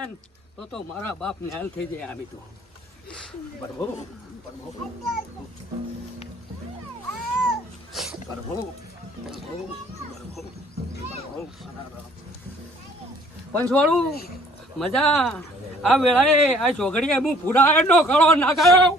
ને તો મારા બાપ ને હાલ થઈ જાય આમી તો બરોબર પંચવાળું મજા આ વેળાએ આ ચોઘડીએ હું પૂરા નો ખળો નાખાયો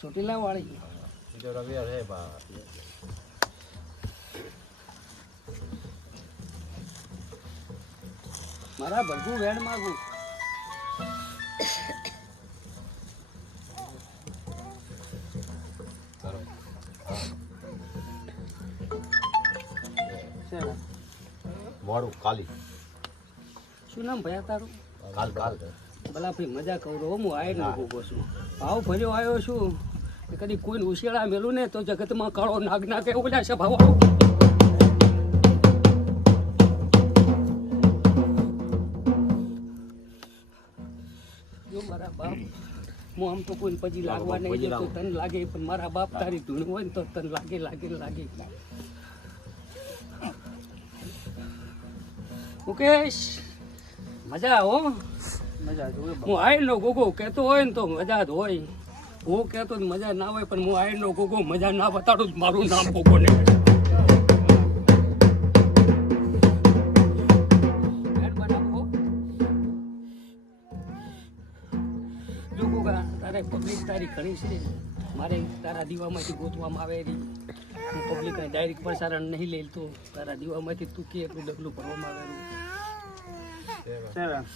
ચોટીલા વાળી મારા ભરગું વેણ માગું મોડું કાલી શું નામ ભયા તારું કાલ ભલા ભાઈ મજા કહું હું આયર નો ભોગો છું ભાવ ભર્યો આવ્યો છું કદી કોઈને ઉશેળા મેલું ને તો જગતમાં કાળો નાગ નાગે ઓલા છે ભાવ જો મારા બાપ હું આમ તો કોઈ પછી લાગવા નહીં જતો તને લાગે પણ મારા બાપ તારી ધૂણ હોય ને તો તને લાગે મુકેશ મજા હો મજા હું આયર નો ગોગો કહેતો હોય ને તો મજા જ હોય હું કહેતો મજા ના હોય પણ હું આયર નો ગોગો મજા ના બતાડું મારું નામ ગોગો ને જો ગોગા તારે પબ્લિક તારી ઘણી છે મારે તારા દીવામાંથી ગોતવામાં આવે હું પબ્લિકને ડાયરેક્ટ પ્રસારણ નહીં લઈ તો તારા દીવામાંથી તું કે એટલું ડગલું ભરવામાં આવે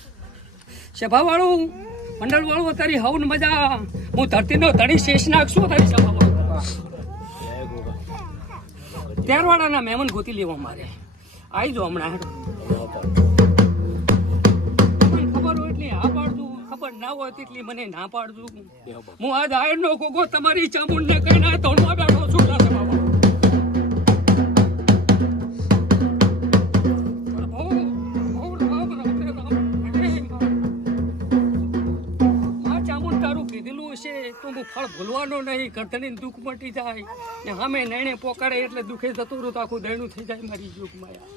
સભા વાળું મંડળ વાળું તારી હવન મજા હું ધરતીનો ધણી શેષ નાખશું તારી સભા વાળું ત્યારવાળાના મહેમાન ગોતી લેવા મારે આવી જો હમણાં ખબર હોય એટલી હા પાડતું ખબર ના હોય તેટલી મને ના પાડતું હું આજ આયર નો ગોગો તમારી ચામુંડ ને કહીને ધોનમાં બેઠો છું સભા વાળું તો હું ફળ ભૂલવાનો નહીં કરતની દુઃખ મટી જાય ને સામે નૈણે પોકાડે એટલે દુઃખે જતું રહ્યું તો આખું દૈણું થઈ જાય મારી યુગ માયા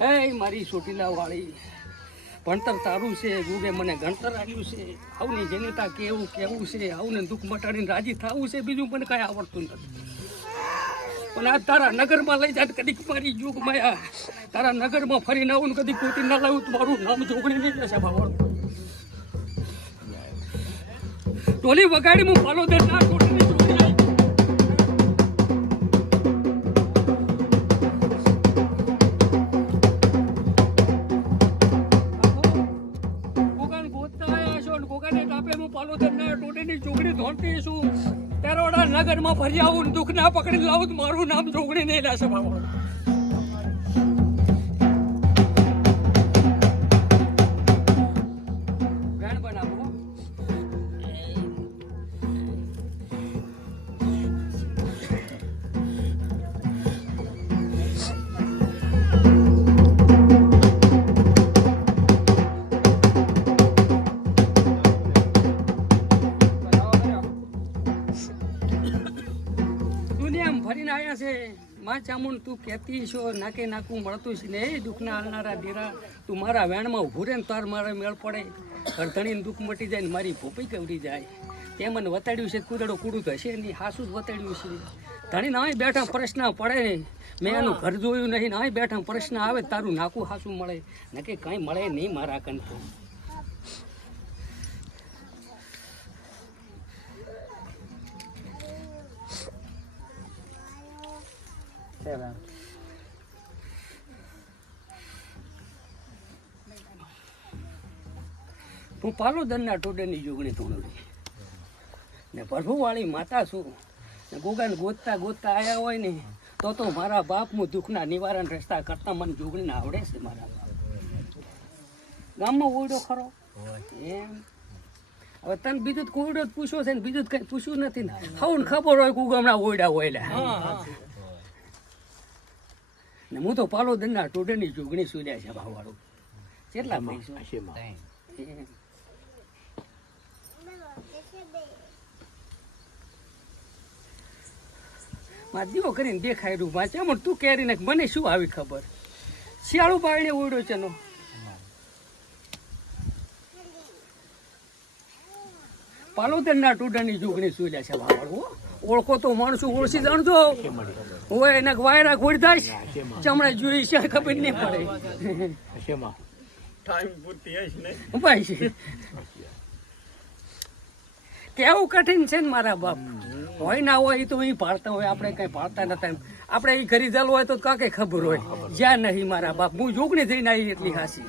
હે મારી ચોટીલા વાળી ભણતર તારું છે ગુગે મને ગણતર આવ્યું છે આવની જનતા કેવું છે આવને દુઃખ મટાડીને રાજી થવું છે બીજું મને કાંઈ આવડતું નથી પણ આ તારા નગરમાં લઈ જાય કદીક મારી યુગ માયા તારા નગરમાં ફરીને આવું ને કદીક ગોતી ના લાવું તો મારું નામ જોગણી નહીં જશે ભાવડું ટોલી વગાડી હું ફાલો દે ના ટોટલી જોડી ગોગાને ગોતતા આવ્યા છો ગોગાને ટાપે હું ફાલો દે ના ટોટીની જોગડી ધોળતી છું તેરોડા નગરમાં ફરી આવું દુઃખ ના પકડી લાવું મારું નામ જોગણી નહીં લેશે બાબા ફરીને આવ્યા છે માં ચામુંડ તું કહેતી છો નાકે નાકું મળતું છે ને એ દુઃખના હાલનારા ડેરા તું મારા વેણમાં ઊભું રહે ને તાર મારે મેળ પડે અડધણીને દુઃખ મટી જાય ને મારી ભોપી કવરી જાય તે મને વતાડ્યું છે કુદડો કુડું તો હશે નહીં હાસું જ વતાડ્યું છે ધણી ના બેઠા પ્રશ્ન પડે ને મેં એનું ઘર જોયું નહીં ના બેઠા પ્રશ્ન આવે તારું નાકું હાસું મળે ને કે કાંઈ મળે નહીં મારા કંઠ હું પાલોદરના ટોડરની જોગણી ધૂણું ને પ્રભુવાળી માતા છું ને ગોગાને ગોતતા ગોતતા આવ્યા હોય ને તો મારા બાપનું દુઃખના નિવારણ રસ્તા કરતા મને જોગણીને આવડે છે મારા બાપ. ગામમાં ઓયડો ખરો એમ હવે તને બીજું જ કોયડો જ પૂછ્યો છે ને બીજું જ કઈ પૂછ્યું નથી ને હવે ખબર હોય કે ગામના ઓયડા હોયલા ને હું તો પાલોદરના ટોડરની જોગણી સુલ્યા છે ભાવવાળું કેટલા પૈસા માં દીવો કરીને દેખાય રૂ વાંચે પણ તું કેરી નાખ મને શું આવી ખબર શિયાળું પાડીને ઓયડો છે નો પાલોદરના ટોડરની જોગણી સુલ્યા છે ભાવવાળું ઓળખો તો માણસો ઓળખી જાણજો હોય એના વાયરા ઘોડી થાય ચમડા જોઈ છે ખબર નહીં પડે કેવું કઠિન છે ને મારા બાપ હોય ના હોય તો અહીં પાડતા હોય આપણે કઈ પાડતા નતા આપણે એ ઘરી ચાલુ હોય તો કાંઈ ખબર હોય જ્યાં નહીં મારા બાપ હું જોગણી થઈને આવી એટલી હાસી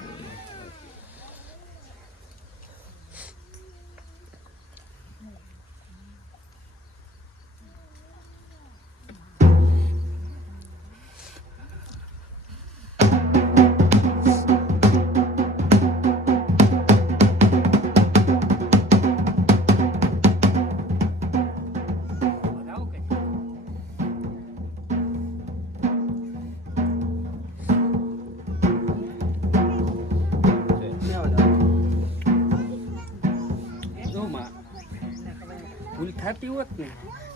ભૂલ થતી હોત ને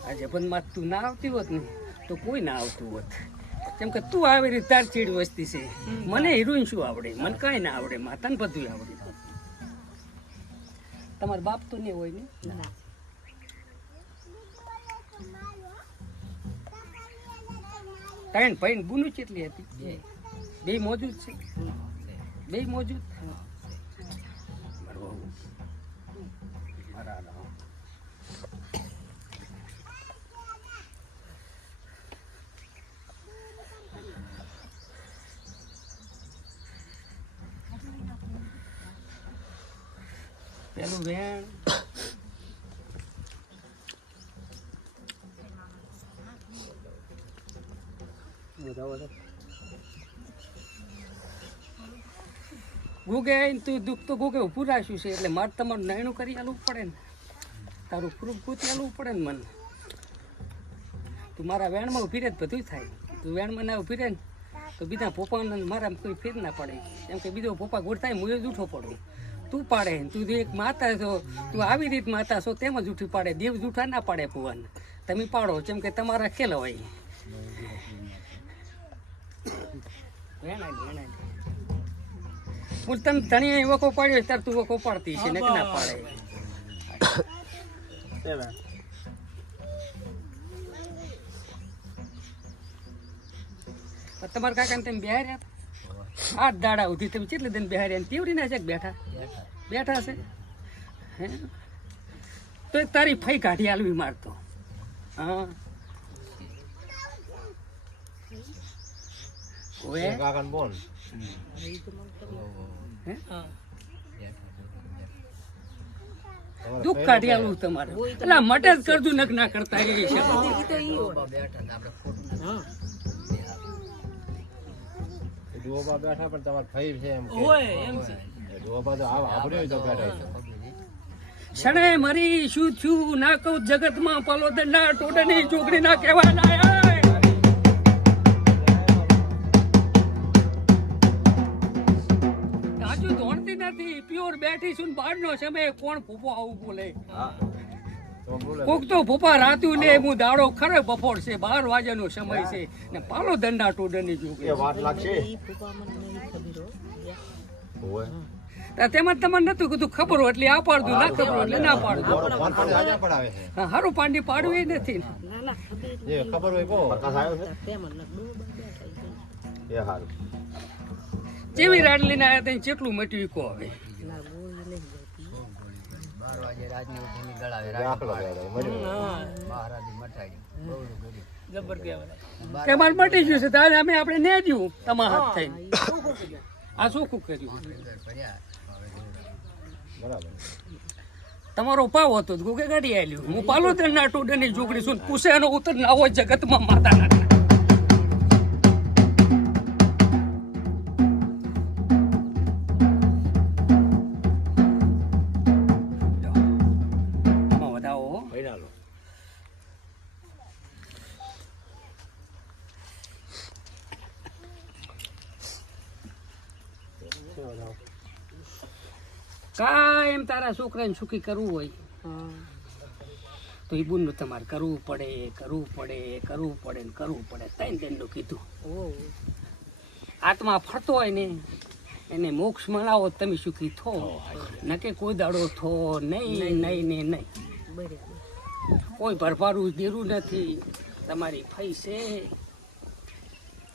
આજે પણ માં તું ના આવતી હોત ને તો કોઈ ના આવતું હોત કેમ કે તું આવી રીતે તાર ચીડ વસ્તી છે મને હિરોઈન શું આવડે મને કાંઈ ના આવડે માતાને બધું આવડે તમારા બાપ તો નહીં હોય ને ત્રણ ભાઈ બુનું કેટલી હતી બે મોજૂદ છે બે મોજૂદ પેલું વેણ ગુગે તું દુઃખ તો ગુગે ઊભું રાખ્યું છે એટલે મારે તમારું નાયણું કરી આલવું પડે ને તારું પ્રૂફ ગોતી આલવું પડે ને મને તું મારા વેણમાં ઊભી રહે બધું થાય તું વેણમાં ના ઊભી રહે ને તો બીજા પોપાને મારા કોઈ ફેર ના પડે કેમ કે બીજો પોપા ગોળ થાય હું એ જ ઉઠો પડું તું પાડે તું એક માતા છો તું આવી રીત માતા છો તેમ જ ઉઠી પાડે દેવ જૂઠા ના પાડે ભુવન તમે પાડો જેમ કે તમારા ખેલ હોય હું તને ધણી વખો પાડ્યો ત્યારે તું વખો પાડતી છે ને ના પાડે તમારા કાકા ને તમે બિહાર્યા હતા 8 દાડા ઉધી તમે કેટલી દિન બિહાર્યા કેવડી ના છે બેઠા બેઠા છે હે તો તારી ફઈ કાઢી આલવી મારતો હા ઓએ કાકાને બોલ દુઃખ કાઢી આલું તમારે એટલે મટે જ કરજો નક ના કરતા એ છે ડોબા બેઠા પણ તમાર ફઈ છે એમ કે ઓય એમ છે ડોબા તો આપણે તો બેઠા શણે મરી શું થયું ના કહું જગતમાં પાલોદરના ટોડરની ચોકડી ના કહેવા લાયા આજુ ધોણતી નથી પ્યોર બેઠી છું બહારનો સમય કોણ ફૂફો આવું બોલે કોક તો ફૂફા રાતું ને હું દાડો ખરે બપોર છે 12 વાગ્યાનો સમય છે ને પાલોદરના ટોડરની ચોકડી એ વાત લાગશે તેમાં તમને નતું કીધું ખબર હોય એટલે આ પાડતું ના ખબર એટલે ના પાડતું ફોન પર હાજર પડાવે છે હારું પાંડી પાડવું એ નથી જે ખબર હોય કો પ્રકાશ આવ્યો છે એ હારું જેવી રાડ લઈને આવ્યા ત્યાં કેટલું મટ્યું કહો હવે 12 વાગે રાજની ઉઠીને ગળાવે તમારે મટી ગયું છે તારે અમે આપણે ને જ્યું તમારા હાથ થઈને આ શું કર્યું બરાબર. તમારો પાવ હતો તો ગોગે ગાડી આલ્યું હું પાલોદર ના ટોડની જોગડી છું પૂછે એનો ઉતર ના હોય જગતમાં માતા ના ભૈરાલો. કાયમ તારા છોકરાને સુખી કરવું હોય તો એ બુનનું તમારે કરવું પડે ને કરવું પડે ત્રણ નું કીધું આત્મા ફરતો હોય ને એને મોક્ષ મળાવો તમે સુખી થો નકે કોઈ દાડો થો નહીં કોઈ ભરપારું દેરું નથી તમારી ફઈ છે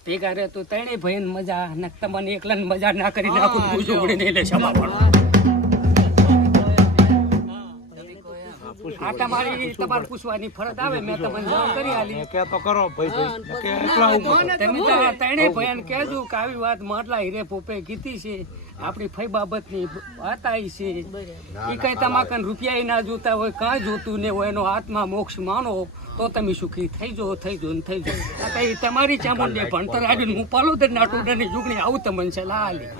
ભેગા રહે તો ત્રણેય ભાઈ મજા ને તમને એકલાને મજા ના કરી નાખું જોગડીને એટલે ક્ષમા પડો આ તમારી તમારે પૂછવાની ફરજ આવે મેં તમને જાણ કરી આલી કે તો કરો ભાઈ કે એકલા ઉભો. તમે તો આ ત્રણેય ભાઈને કહેજો કે આવી વાત માટલા હીરે પોપે કીધી છે આપણી ફઈ બાબતની વાત આવી છે એ કઈ તમાકન રૂપિયા ના જોતા હોય કાંઈ જોતું ને હોય એનો આત્મા મોક્ષ માનો તો તમે સુખી થઈ જાઓ આ કઈ તમારી ચામુંડે ભણતર આવીને હું પાલોદર ના ટોડરની જુગણી આવું તમને સલાહ આલી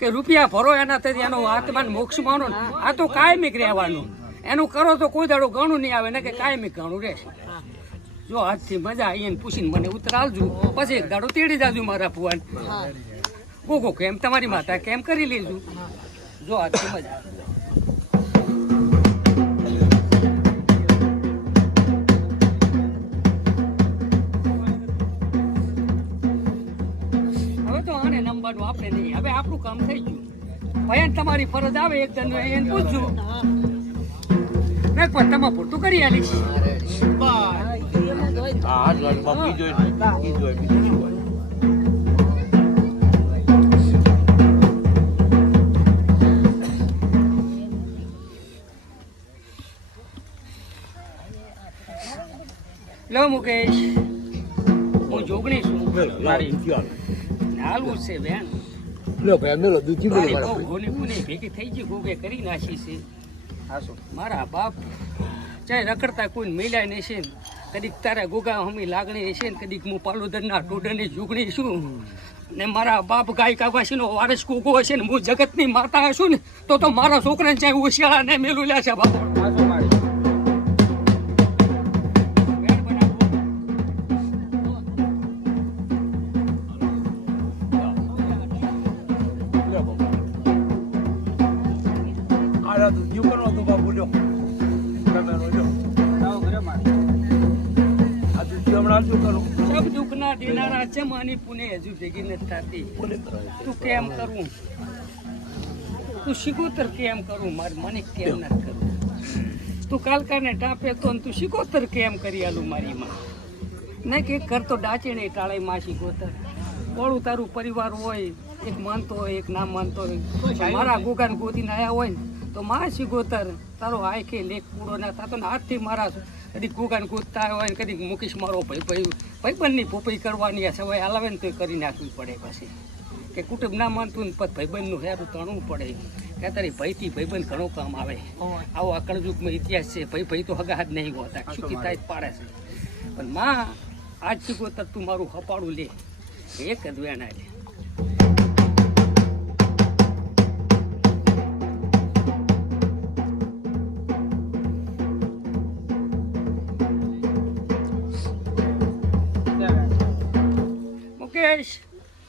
કે રૂપિયા ભરો એનાથી એનો આત્માને મોક્ષ માનો ને આ તો કાયમિક રહેવાનું એનું કરો તો કોઈ દાડો ઘણું નહીં આવે ને કે કાયમી ઘણું રહેશે જો આજથી મજા આવી એને પૂછીને મને ઉતરાલજો પછી એક દાડો તેડી જાજો મારા ભુવાન ગોગો કેમ તમારી માતા કેમ કરી લેજો જો આજથી મજા હવે તો આને નંબરનું આપણે નહીં હવે આપણું કામ થઈ ગયું ભયન તમારી ફરજ આવે એક જણ એને પૂછજો મેં પણ તમે પૂરતું કરી આલીશ હા જોઈમાં બીજો બીજું શું હોય. લો મુકેશ હું જોગણી છું હાલવું છે બેન મારી બહુ હોની પુની ભેગી થઈ ગઈ ગોગે કરી નાખી છે મારા બાપ ચાહે રખડતા કોઈ મિલાય નહીં છે કદીક તારા ગોગા હમી લાગણી છે ને કદીક હું પાલોદરના ટોડરની જુગણી છું ને મારા બાપ ગાય કાવાસીનો વારસ ગોગો હશે ને હું જગતની માતા હશું ને તો મારા છોકરાને ચાહે ઉશિયાળા ને મેલું લે છે બાપો સબ દુઃખના દેનારા છે માની પુને હજુ ભેગી નથી થતી તું કેમ કરું તું શીખોતર કેમ કરું મારે મને કેમ નથી કરવું તું કાલકાને ટાપે તો તું શીખોતર કેમ કરી આલું મારી માં નહીં કે કર તો ડાચે નહીં ટાળે માં શીખોતર કોળું તારું પરિવાર હોય એક માનતો હોય એક ના માનતો હોય મારા ગોગાને ગોતીને આવ્યા હોય ને તો માં શીખોતર તારો આંખે લેખ પૂરો ના થતો ને હાથથી મારા કદી ગોગાને ગોતતા હોય ને કદી મુકેશ મારો ભાઈબંધની પોપઈ કરવાની સવાય હલાવે ને તો કરી નાખવી પડે પછી કે કુટુંબ ના માનતું ને પછી ભાઈબંધનું હેરું તણવું પડે કે તારી ભાઈથી ભાઈબંધ ઘણું કામ આવે આવો આ કળયુગમાં ઇતિહાસ છે ભાઈ તો હગા હાથ નહીં હોતા સુખી થાય જ પાડે છે પણ માં આજ શીખોતર તું મારું હપાડું લે એક જ વેણા લે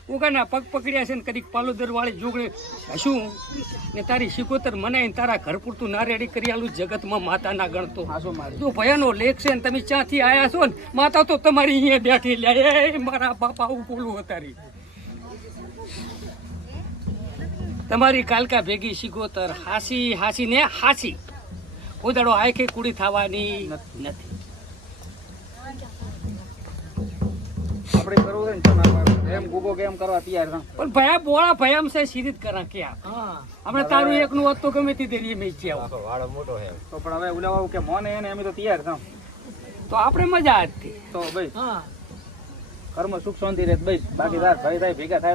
ઉગાના પગ પકડ્યા છે ને કદીક પાલોદર વાળી જોગડે હશું ને તારી શીખોતર મનાઈને તારા ઘર પૂરતું ના રેડી કરી આલું જગતમાં માતા ના ગણતો જો ભયાનો લેખ છે ને તમે ક્યાંથી આયા છો ને માતા તો તમારી અહીંયા બેઠી લે એ મારા બાપા આવું બોલું તારી તમારી કાલકા ભેગી શીખોતર હાસી ને હાસી કોઈ દાડો આંખે કુડી થવાની નથી આપણે કરવું છે ને એમ ગોગો કેમ કરવા તૈયાર છે પણ ભયા બોળા ભયામ છે સીધી કરા કે આપણે તારું એકનું હોત તો ગમે તે દેરી મેં છે વાળો મોટો છે તો પણ હવે ઉલાવા કે મોને એને અમે તો તૈયાર છે તો આપણે મજા હતી તો ભાઈ કર્મ સુખ શાંતિ રહે ભાઈ બાકી તાર ભાઈ થાય ભેગા થાય